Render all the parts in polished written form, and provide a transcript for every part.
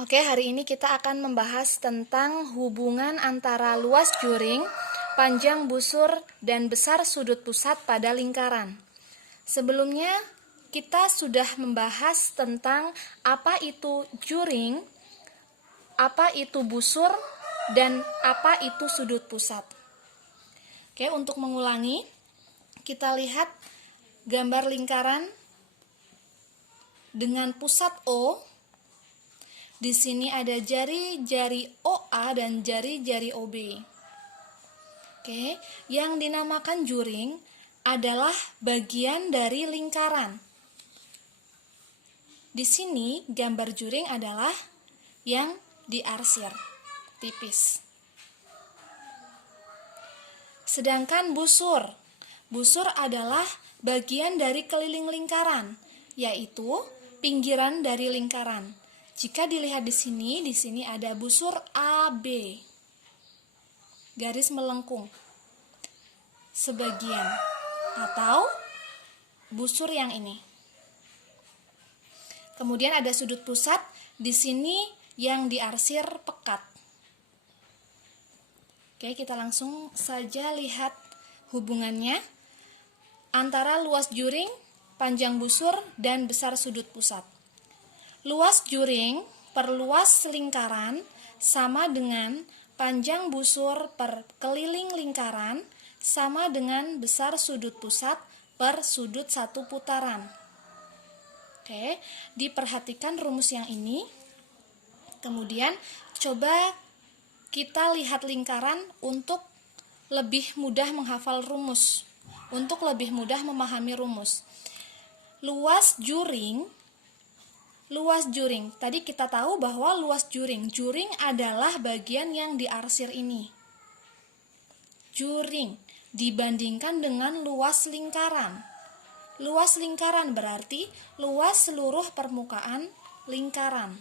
Oke, hari ini kita akan membahas tentang hubungan antara luas juring, panjang busur, dan besar sudut pusat pada lingkaran. Sebelumnya, kita sudah membahas tentang apa itu juring, apa itu busur, dan apa itu sudut pusat. Oke, untuk mengulangi, kita lihat gambar lingkaran dengan pusat O. Di sini ada jari-jari OA dan jari-jari OB. Oke, yang dinamakan juring adalah bagian dari lingkaran. Di sini gambar juring adalah yang diarsir, tipis. Sedangkan busur adalah bagian dari keliling lingkaran, yaitu pinggiran dari lingkaran. Jika dilihat di sini ada busur AB, garis melengkung sebagian, atau busur yang ini. Kemudian ada sudut pusat, di sini yang diarsir pekat. Oke, kita langsung saja lihat hubungannya antara luas juring, panjang busur, dan besar sudut pusat. Luas juring per luas lingkaran sama dengan panjang busur per keliling lingkaran sama dengan besar sudut pusat per sudut satu putaran. Oke, diperhatikan rumus yang ini. Kemudian coba kita lihat lingkaran untuk lebih mudah menghafal rumus, untuk lebih mudah memahami rumus. Luas juring, tadi kita tahu bahwa luas juring adalah bagian yang diarsir ini. Juring dibandingkan dengan luas lingkaran. Luas lingkaran berarti luas seluruh permukaan lingkaran.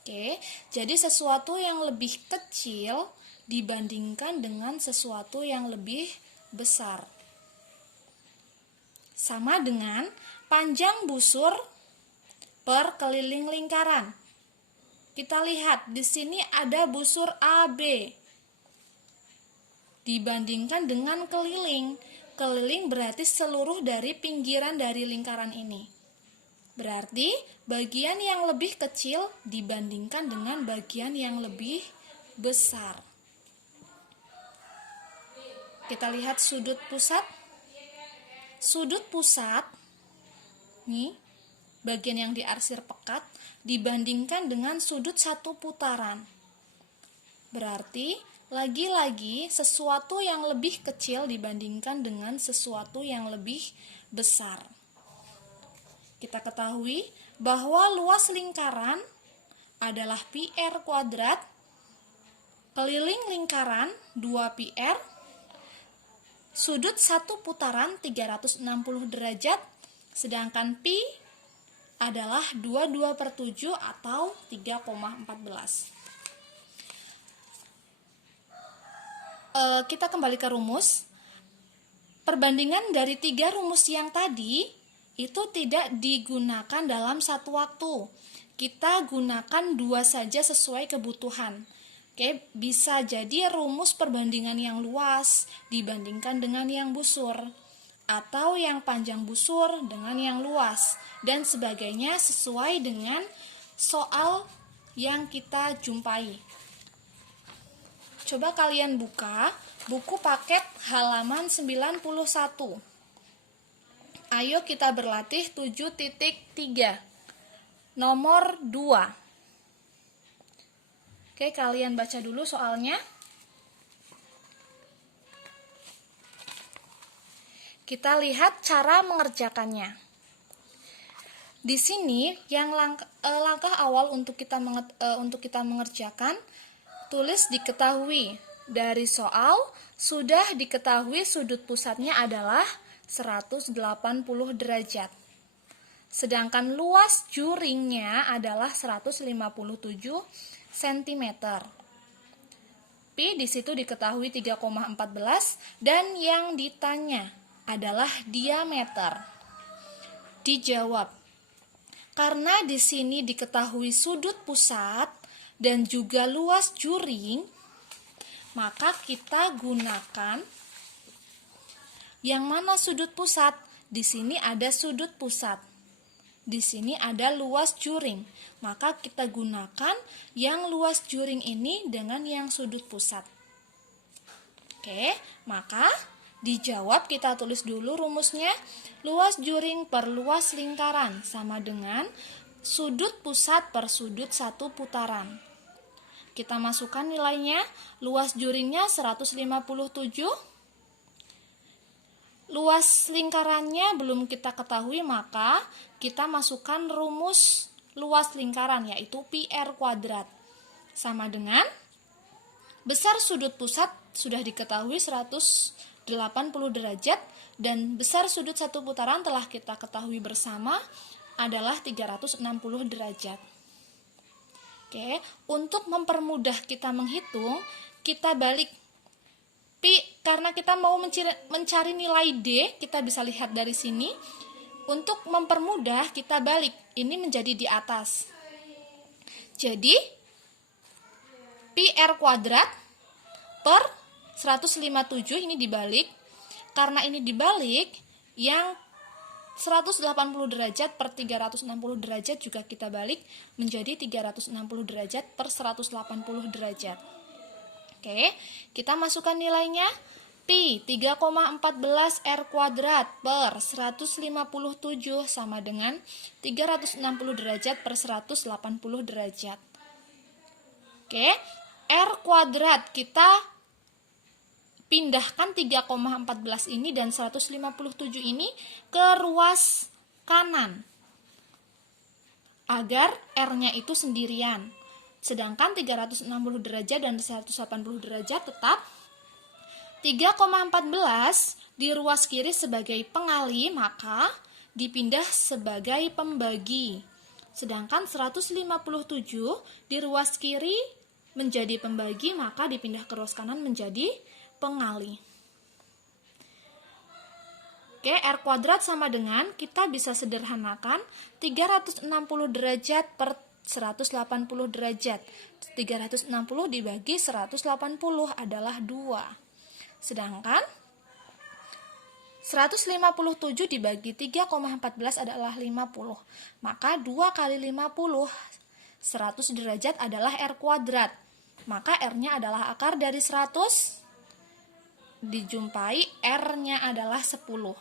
Oke, jadi sesuatu yang lebih kecil dibandingkan dengan sesuatu yang lebih besar. Sama dengan panjang busur per keliling lingkaran. Kita lihat di sini ada busur AB dibandingkan dengan keliling. Keliling berarti seluruh dari pinggiran dari lingkaran ini. Berarti bagian yang lebih kecil dibandingkan dengan bagian yang lebih besar. Kita lihat sudut pusat. Sudut pusat nih, bagian yang diarsir pekat dibandingkan dengan sudut satu putaran. Berarti lagi-lagi sesuatu yang lebih kecil dibandingkan dengan sesuatu yang lebih besar. Kita ketahui bahwa luas lingkaran adalah pi r kuadrat, keliling lingkaran 2πr, sudut satu putaran 360 derajat, sedangkan pi adalah 22/7 atau 3,14. Kita kembali ke rumus. Perbandingan dari 3 rumus yang tadi itu tidak digunakan dalam satu waktu. Kita gunakan 2 saja sesuai kebutuhan. Oke, bisa jadi rumus perbandingan yang luas dibandingkan dengan yang busur, atau yang panjang busur dengan yang luas, dan sebagainya sesuai dengan soal yang kita jumpai. Coba kalian buka buku paket halaman 91. Ayo kita berlatih 7.3 nomor 2. Oke, kalian baca dulu soalnya. Kita lihat cara mengerjakannya. Di sini yang langkah awal untuk kita mengerjakan, tulis diketahui. Dari soal sudah diketahui sudut pusatnya adalah 180 derajat. Sedangkan luas juringnya adalah 157 cm. Pi di situ diketahui 3,14 dan yang ditanya adalah diameter. Dijawab. Karena di sini diketahui sudut pusat dan juga luas juring, maka kita gunakan yang mana sudut pusat. Di sini ada sudut pusat. Di sini ada luas juring. Maka kita gunakan yang luas juring ini dengan yang sudut pusat. Oke, maka dijawab, kita tulis dulu rumusnya. Luas juring per luas lingkaran sama dengan sudut pusat per sudut satu putaran. Kita masukkan nilainya. Luas juringnya 157. Luas lingkarannya belum kita ketahui, maka kita masukkan rumus luas lingkaran, yaitu pi r kuadrat. Sama dengan besar sudut pusat sudah diketahui 180 derajat, dan besar sudut satu putaran telah kita ketahui bersama adalah 360 derajat. Oke, untuk mempermudah kita menghitung, kita balik pi, karena kita mau mencari nilai D, kita bisa lihat dari sini. Untuk mempermudah, kita balik, ini menjadi di atas. Jadi, pi r kuadrat per 157 ini dibalik. Karena ini dibalik, yang 180 derajat per 360 derajat juga kita balik menjadi 360 derajat per 180 derajat. Oke, kita masukkan nilainya. Pi 3,14 R kuadrat per 157 sama dengan 360 derajat per 180 derajat. Oke, R kuadrat kita pindahkan 3,14 ini dan 157 ini ke ruas kanan agar R-nya itu sendirian. Sedangkan 360 derajat dan 180 derajat tetap 3,14 di ruas kiri sebagai pengali, maka dipindah sebagai pembagi. Sedangkan 157 di ruas kiri menjadi pembagi, maka dipindah ke ruas kanan menjadi pengali. Oke, R kuadrat sama dengan, kita bisa sederhanakan 360 derajat per 180 derajat. 360 dibagi 180 adalah 2. Sedangkan 157 dibagi 3,14 adalah 50. Maka 2 kali 50, 100 derajat adalah R kuadrat. Maka R-nya adalah akar dari 100, dijumpai R-nya adalah 10.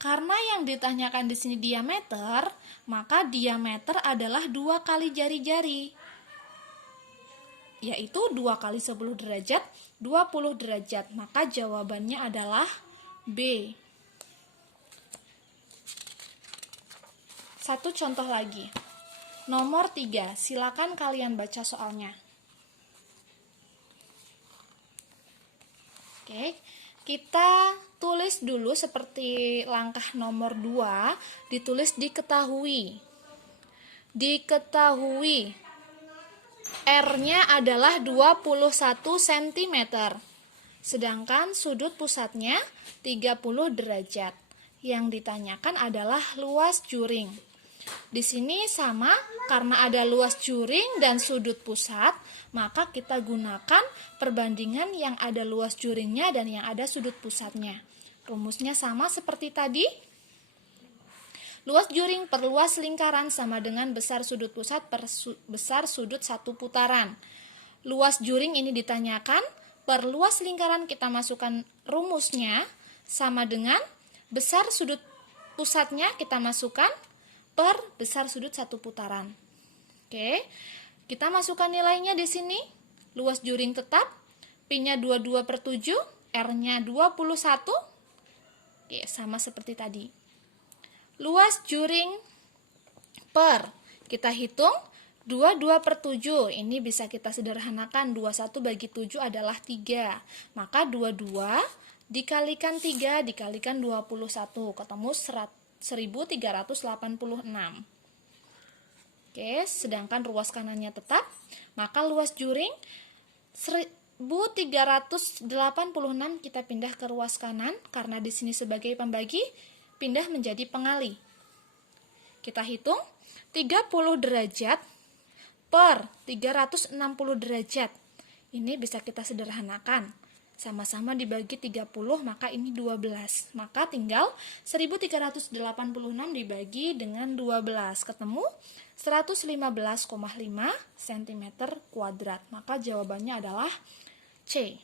Karena yang ditanyakan di sini diameter, maka diameter adalah 2 kali jari-jari, yaitu 2 kali 10 derajat, 20 derajat. Maka jawabannya adalah B. Satu contoh lagi. Nomor 3, silakan kalian baca soalnya. Oke, kita tulis dulu seperti langkah nomor 2, ditulis diketahui. Diketahui R-nya adalah 21 cm, sedangkan sudut pusatnya 30 derajat. Yang ditanyakan adalah luas juring. Di sini sama, karena ada luas juring dan sudut pusat, maka kita gunakan perbandingan yang ada luas juringnya dan yang ada sudut pusatnya. Rumusnya sama seperti tadi. Luas juring per luas lingkaran sama dengan besar sudut pusat per besar sudut satu putaran. Luas juring ini ditanyakan, per luas lingkaran kita masukkan rumusnya sama dengan besar sudut pusatnya kita masukkan per besar sudut satu putaran. Oke, kita masukkan nilainya di sini. Luas juring tetap, Pi-nya 22/7, R-nya 21. Oke, sama seperti tadi. Luas juring per, kita hitung 22/7, ini bisa kita sederhanakan, 21 bagi 7 adalah 3. Maka 22 dikalikan 3 dikalikan 21, ketemu 1386. Oke, sedangkan ruas kanannya tetap, maka luas juring 1386 kita pindah ke ruas kanan, karena di sini sebagai pembagi, pindah menjadi pengali. Kita hitung 30 derajat per 360 derajat. Ini bisa kita sederhanakan. Sama-sama dibagi 30, maka ini 12. Maka tinggal 1386 dibagi dengan 12. Ketemu 115,5 cm². Maka jawabannya adalah C.